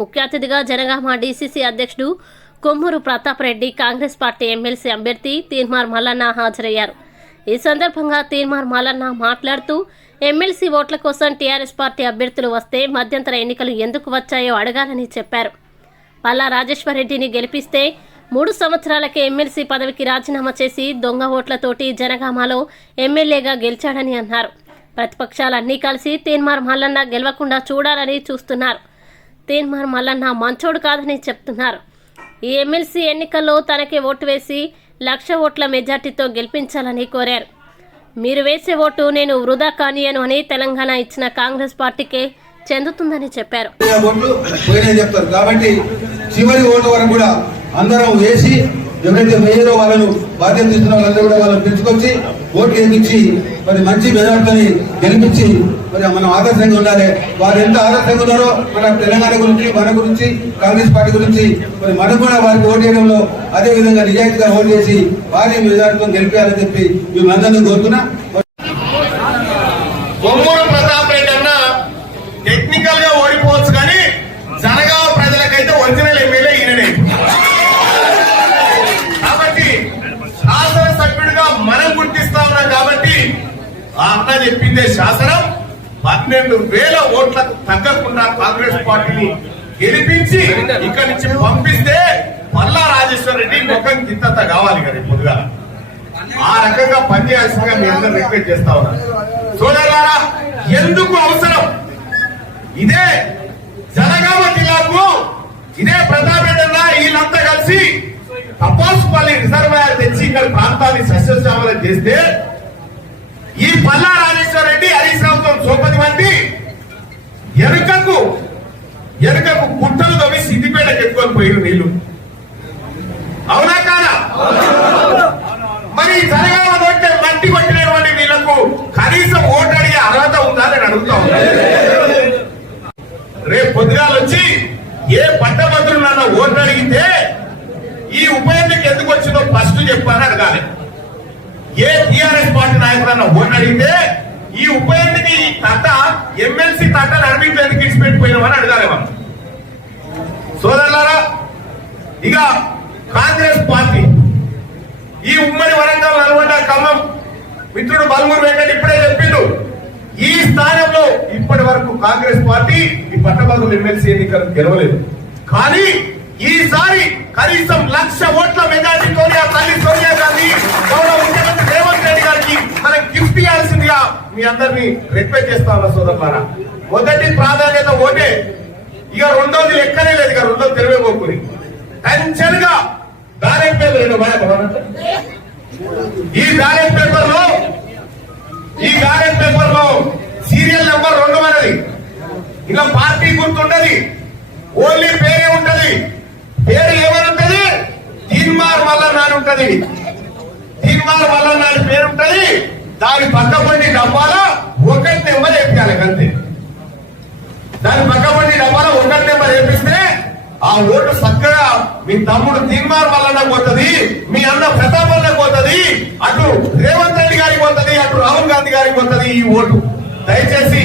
ముఖ్య అతిథిగా జనగామ డీసీసీ అధ్యక్షుడు Kommuru Pratap Reddy Congress party MLC అభ్యర్థి తీర్మార్ మల్లన్న హాజరయ్యారు. ఈ సందర్భంగా తీర్మార్ మల్లన్న మాట్లాడుతూ ఎమ్మెల్సీ ఓట్ల కోసం టీఆర్ఎస్ పార్టీ అభ్యర్థులు వస్తే మధ్యంతర ఎన్నికలు ఎందుకు వచ్చాయో అడగాలని చెప్పారు. పల్లా రెడ్డిని గెలిపిస్తే మూడు సంవత్సరాలకే ఎమ్మెల్సీ పదవికి రాజీనామా చేసి దొంగ ఓట్లతోటి జనగామలో ఎమ్మెల్యేగా గెలిచాడని అన్నారు. ప్రతిపక్షాలన్నీ కలిసి తీన్మార్ మల్లన్న గెలవకుండా చూడాలని చూస్తున్నారు. తీన్మార్ మల్లన్న మంచోడు కాదని చెప్తున్నారు. ఈ ఎమ్మెల్సీ ఎన్నికల్లో తనకే ఓటు వేసి లక్ష ఓట్ల మెజార్టీతో గెలిపించాలని కోరారు. మీరు వేసే ఓటు నేను వృధా కానియను అని తెలంగాణ ఇచ్చిన కాంగ్రెస్ పార్టీకే చెందుతుందని చెప్పారు. చెప్తారు. కాబట్టి చివరి ఓటు వరకు కూడా అందరం వేసి ఎవరైతే వేయరో వాళ్ళను బాధ్యత తీసుకున్న వాళ్ళందరూ కూడా వాళ్ళని పిలుచుకొచ్చి ఓట్లు వేయించి మరి మంచి మెజార్టీని గెలిపించి మరి మనం ఆదర్శంగా ఉండాలి. వారు ఎంత ఆదర్శంగా ఉన్నారో మన తెలంగాణ గురించి మన గురించి కాంగ్రెస్ పార్టీ గురించి మరి మనం కూడా వారికి ఓటు వేయడంలో అదే విధంగా నిజాయితీగా ఓటు చేసి భారీ మెజార్టీతో గెలిపాలని చెప్పి మిమ్మల్ని కోరుతున్నా కొమ్మూరు ప్రతాప్ రెడ్డి అన్న టెక్నికల్గా ఓడిపోవచ్చు కానీ జనగామ ప్రజలకైతే ఒరిజినల్ ఎమ్మెల్యే ఈయననే కాబట్టి శాసనసభ్యుడిగా మనం గుర్తిస్తా ఉన్నాం కాబట్టి ఆ అన్న చెప్పిందే శాసనం పన్నెండు వేల ఓట్లకు తగ్గకుండా కాంగ్రెస్ పార్టీని గెలిపించి ఇక్కడి నుంచి పంపిస్తే పల్లా రాజేశ్వర రెడ్డి ముఖం కింద కావాలి కదా పొద్దుగా ఆ రకంగా పనిచేయాల్సిందిగా మీ అందరూ రిక్వెస్ట్ చేస్తా ఉన్నా సోదరులారా ఎందుకు అవసరం? ఇదే జనగామ జిల్లాకు ఇదే ప్రతాపేట వీళ్ళంతా కలిసి తపాసుపల్లి రిజర్వాయర్ తెచ్చి ఇక్కడ ప్రాంతాన్ని సస్యశ్యామలం చేస్తే ఈ పల్లా రాజేశ్వర రెడ్డి హరీష్ రావుతో సోపతి వంటి ఎనకకు గుట్టలు తవ్వి సిద్దిపేటకి ఎత్తుకొని పోయిన నీళ్ళు. అవునా కాదా? మరి జనగామ కొట్టే మట్టి కొట్టినటువంటి వీళ్ళకు కనీసం ఓటు అడిగే అర్హత ఉందా నేను అడుగుతా రేపు పొద్దుగాలు వచ్చి ఏ పట్టభద్రులు నన్ను ఓటు అడిగితే ఈ ఉప ఎన్నిక ఎందుకు వచ్చిందో ఫస్ట్ చెప్పాలని అడగాలి. ఏ టిఆర్ఎస్ పార్టీ నాయకులన్న ఓటు అడిగితే ఈ ఉప ఎన్నిక ఈ తట్ట ఎమ్మెల్సీ తట్ట కిడ్స్ పెట్టిపోయినామని అడగాలి మనం. సోదరులారా ఇక కాంగ్రెస్ పార్టీ ఈ ఉమ్మడి వరంగల్ నల్గొండ ఖమ్మం మిత్రుడు బల్మూరు వెంకట ఇప్పుడే చెప్పిండు ఈ స్థానంలో ఇప్పటి వరకు కాంగ్రెస్ పార్టీ ఈ పట్టభద్రుల ఎమ్మెల్సీ ఎన్నికలు గెలవలేదు. కానీ ఈసారి కనీసం లక్ష ఓట్ల మెజార్టీతో ఆ తల్లి సోనియా గాంధీ గౌరవ ముఖ్యమంత్రి రేవంత్ రెడ్డి గారికి మనం గిఫ్ట్ ఇవ్వాల్సిందిగా మీ అందరినీ రిక్వెస్ట్ చేస్తా ఉన్నా సోదరులారా. మొదటి ప్రాధాన్యత ఓటే. ఇక రెండోది లెక్కనే లేదు ఇక రెండోది తెలివేపోకుని టెన్షన్గా బ్యాలెట్ పేపర్ ఈ బ్యాలెట్ పేపర్లో ఈ బ్యాలెట్ పేపర్లో సీరియల్ నెంబర్ రెండు మనది ఇలా పార్టీ గుర్తుండదు. ఓన్లీ పేరే ఉంటది. పేరు ఏమనుంటది? తిన్మార్ తీన్మార్ వల్ల నాని ఉంటది. తీన్మార్ వల్ల నాని పేరు ఉంటది దాని పక్క పండి డబ్బాలో ఒకటి నెంబర్ వేపించాలి అంతే దాని పక్క పండి డబ్బాలో ఒకటి నెంబర్ వేపిస్తే ఆ ఓటు చక్కగా మీ తమ్ముడు తీన్మార్ వల్లనే పోతుంది మీ అన్న ప్రతాప్ వల్ల పోతుంది అటు రేవంత్ రెడ్డి గారికి పోతుంది అటు రాహుల్ గాంధీ గారికి పోతుంది ఈ ఓటు. దయచేసి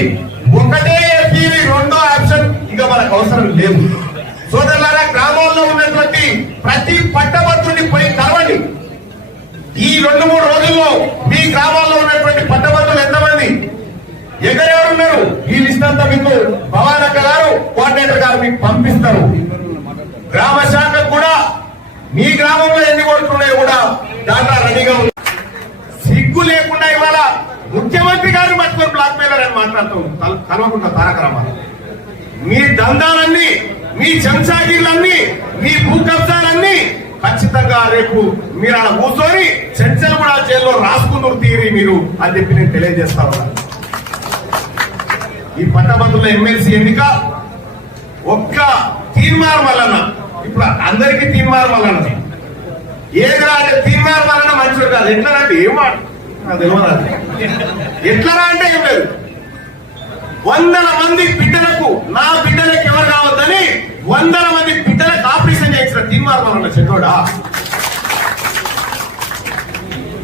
ఒకటే ఎంపీ రెండో ఆప్షన్ ఇక మనకు అవసరం లేదు. సోదరులారా గ్రామాల్లో ఉన్నటువంటి ప్రతి పట్టభద్రుని పోయి కలవండి. ఈ రెండు మూడు రోజుల్లో మీ గ్రామాల్లో ఉన్నటువంటి పట్టభద్రులు ఎంతమంది? ఎగరెవరున్నారు ఈ లిస్ట్ అంతా మీకు భవానక్క గారు కోఆర్డినేటర్ గారు మీకు పంపిస్తారు. గ్రామ శాఖ కూడా మీ గ్రామంలో ఎన్ని ఓట్లున్నాయో కూడా డాటా రెడీగా ఉంది. సిగ్గు లేకుండా ఇవాళ ముఖ్యమంత్రి గారు మర్చిపోయి బ్లాక్ మెయిలర్ అని మాట్లాడుతూ కలవకుండా తారక రామారావు. మీ దందాలన్నీ మీ చెంచాగిర్లన్నీ మీ భూ కబ్జాలన్నీ ఖచ్చితంగా రేపు మీరు అలా కూర్చొని చర్చలు కూడా జైల్లో రాసుకుందరు తీరి మీరు అని చెప్పి నేను తెలియజేస్తా ఉన్నాను ఈ పట్టభద్రుల ఎమ్మెల్సీ ఎన్నిక ఒక్క తీర్మానం వలన ఇప్పుడు అందరికీ తీర్మానం వలన ఏది అంటే తీర్మానం వలన మంచిది కాదు. ఎట్లా అంటే ఏం మాట? తెలియదు ఎట్లా అంటే ఏం లేదు. వందల మంది బిడ్డలకు నా బిడ్డలకు ఎవరు కావద్దని వందల మంది బిడ్డలకు ఆపరేషన్ చేసిన తీర్మానం వలన చెడ్డోడా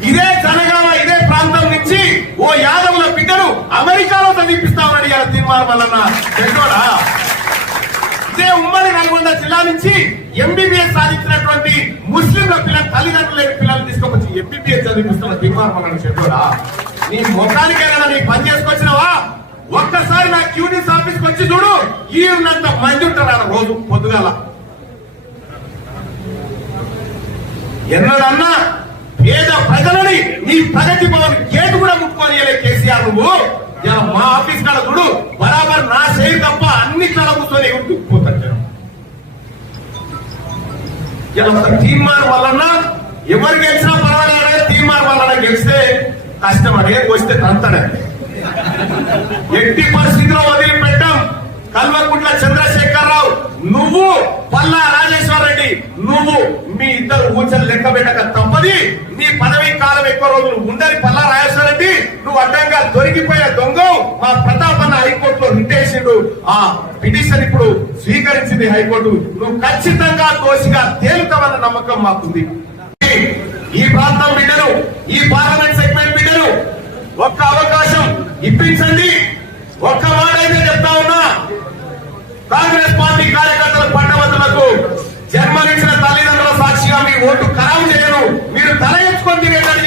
ఇదే జనగామ ఇదే ప్రాంతం నుంచి ఓ యాదవుల బిడ్డను అమెరికాలో చదివిపిస్తామని అడిగారు తీర్మానం వలన చెడ్డోడా ఇదే ఉమ్మడి నల్గొండ జిల్లా నుంచి ఎంబీబీఎస్ సాధించినటువంటి ముస్లింల పిల్లలు తల్లిదండ్రులు లేని పిల్లలు తీసుకొచ్చి ఎంబీబీఎస్ చదివిస్తున్న తీర్మానం చెప్పారా నీ మొత్తానికైనా నీ పని చేసుకొచ్చినావా? ఒక్కసారి నా క్యూనిస్ ఆఫీస్కి వచ్చి చూడు ఈ మంది ఉంటారు ఆడ రోజు పొద్దుగాల. ఎన్నడన్నా పేద ప్రజలని నీ ప్రగతి భవన్ గేటు కూడా ముట్టుకోనియలే కేసీఆర్ నువ్వు. మా ఆఫీస్ కాడ చూడు బరాబర్ నా సేవ తప్ప అన్ని కాడ కూర్చొని పోతారు జనం. ఇలా తీర్మానం వలన ఎవరు గెలిచినా పర్వాలేదు తీర్మానం వలన గెలిస్తే కష్టం అదే వస్తే తంతడే. ఎట్టి పరిస్థితిలో వదిలిపెట్టాం. కల్వకుంట్ల చంద్రశేఖరరావు నువ్వు పల్లా రాజేశ్వర రెడ్డి నువ్వు మీ ఇద్దరు ఊచలు లెక్క పెట్టక తప్పది. నీ పదవి కాలం ఎక్కువ రోజులు ఉండని పల్లా రాజేశ్వర రెడ్డి నువ్వు అడ్డంగా దొరికిపోయే దొంగ మా ప్రతాప్ అన్న హైకోర్టులో రిటేసిండు ఆ పిటిషన్ ఇప్పుడు స్వీకరించింది హైకోర్టు. నువ్వు ఖచ్చితంగా దోషిగా తేలుతావన్న నమ్మకం మాకుంది. ఈ ప్రాంతం బిడ్డలు ఈ పార్లమెంట్ సెగ్మెంట్ బిడ్డలు ఒక్క అవకాశం ఇప్పించండి. ఒక్క మాట అయితే చెప్తా ఉన్నా. కాంగ్రెస్ పార్టీ కార్యకర్తల పట్టభద్రులకు జన్మనిచ్చిన తల్లిదండ్రుల సాక్షిగా మీ ఓటు ఖరాబు చేయను. మీరు తల ఎత్తుకొని తిరిగేటట్టు